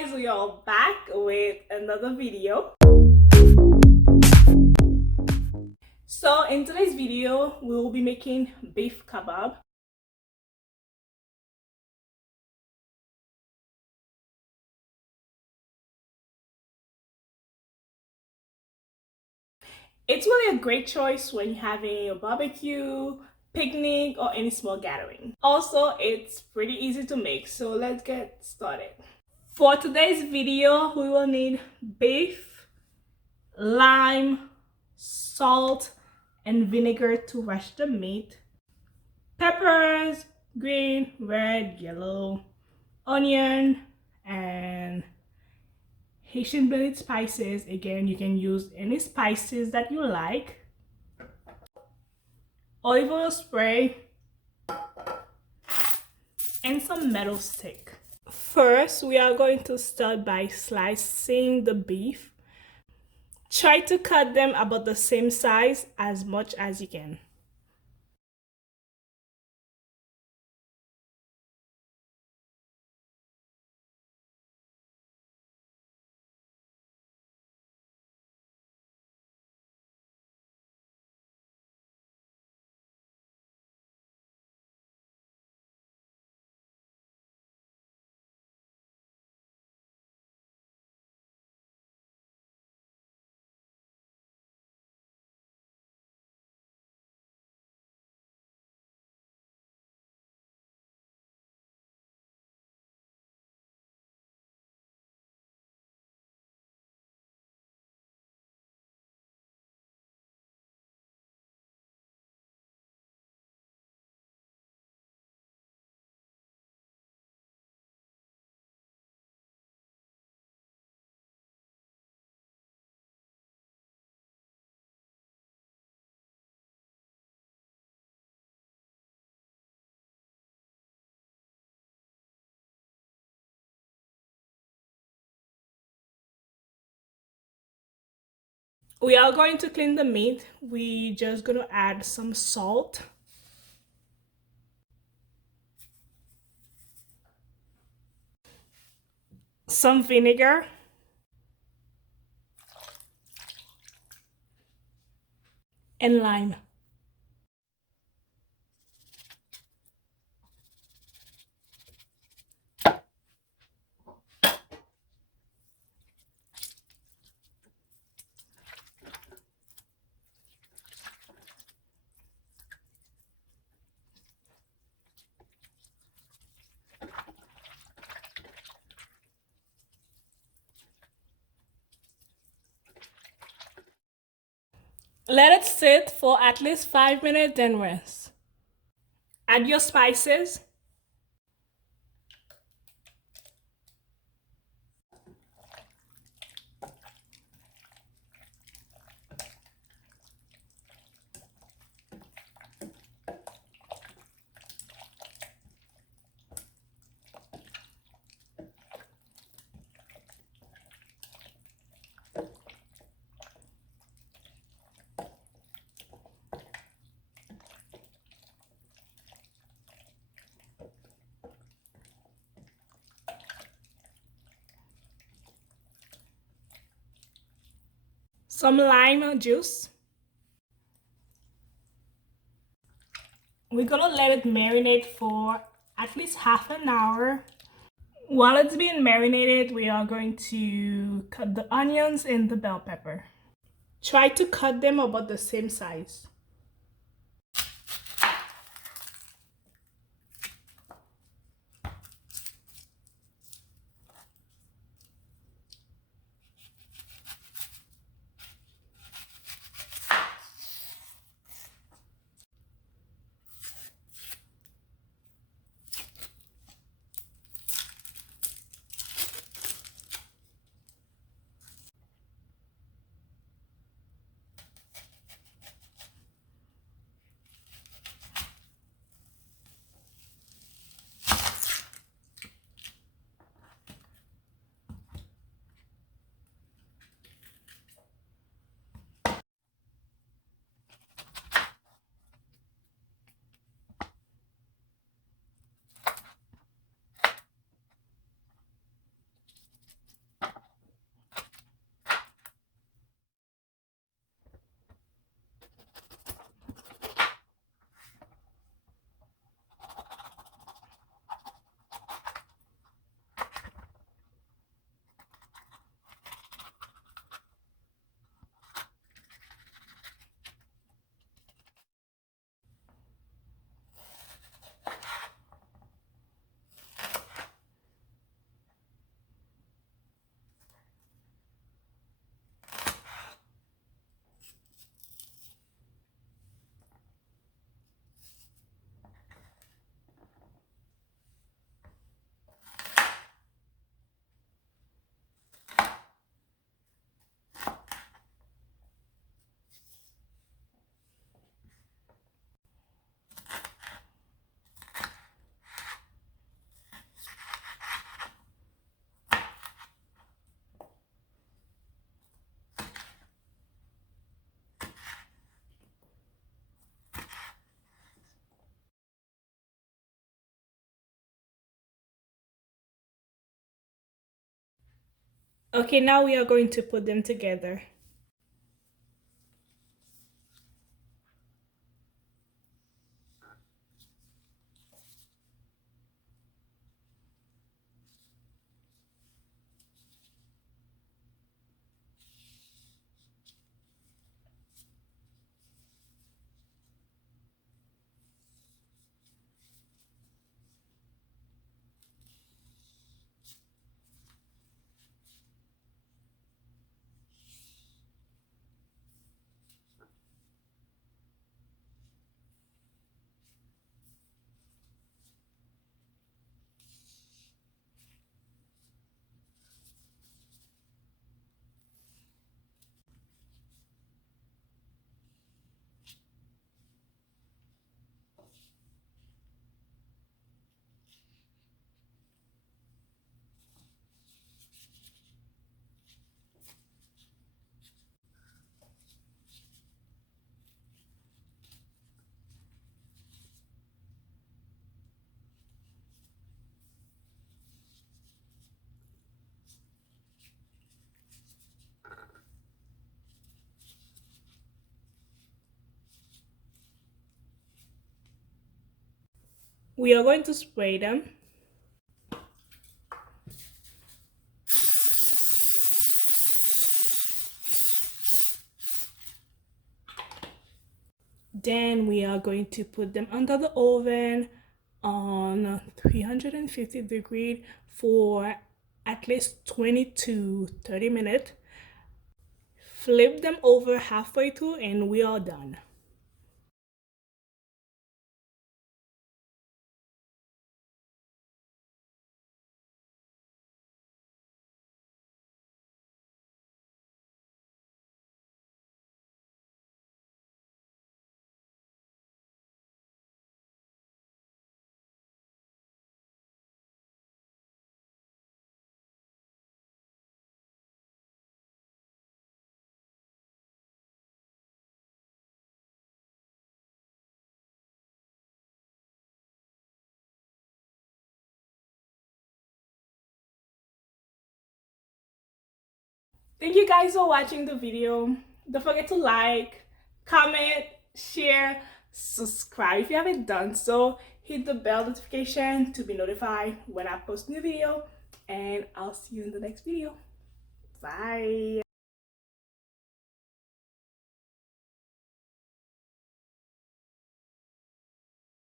guys, we are back with another video. So in today's video we will be making beef kebab. It's really a great choice when you're having a barbecue, picnic, or any small gathering. Also, it's pretty easy to make, so let's get started. For today's video, we will need beef, lime, salt, and vinegar to wash the meat, peppers, green, red, yellow, onion, and Haitian blended spices. Again, you can use any spices that you like. Olive oil spray and some metal stick. First, we are going to start by slicing the beef. Try to cut them about the same size as much as you can. We are going to clean the meat. We just gonna add some salt, some vinegar, and lime. Let it sit for at least 5 minutes, then rinse. Add your spices. Some lime juice. We're gonna let it marinate for at least half an hour. While it's being marinated, we are going to cut the onions and the bell pepper. Try to cut them about the same size. Okay, now we are going to put them together. We are going to spray them. Then we are going to put them under the oven on 350 degrees for at least 20 to 30 minutes. Flip them over halfway through and we are done. Thank you guys for watching the video. Don't forget to like, comment, share, subscribe if you haven't done so. Hit the bell notification to be notified when I post new video. And I'll see you in the next video. Bye.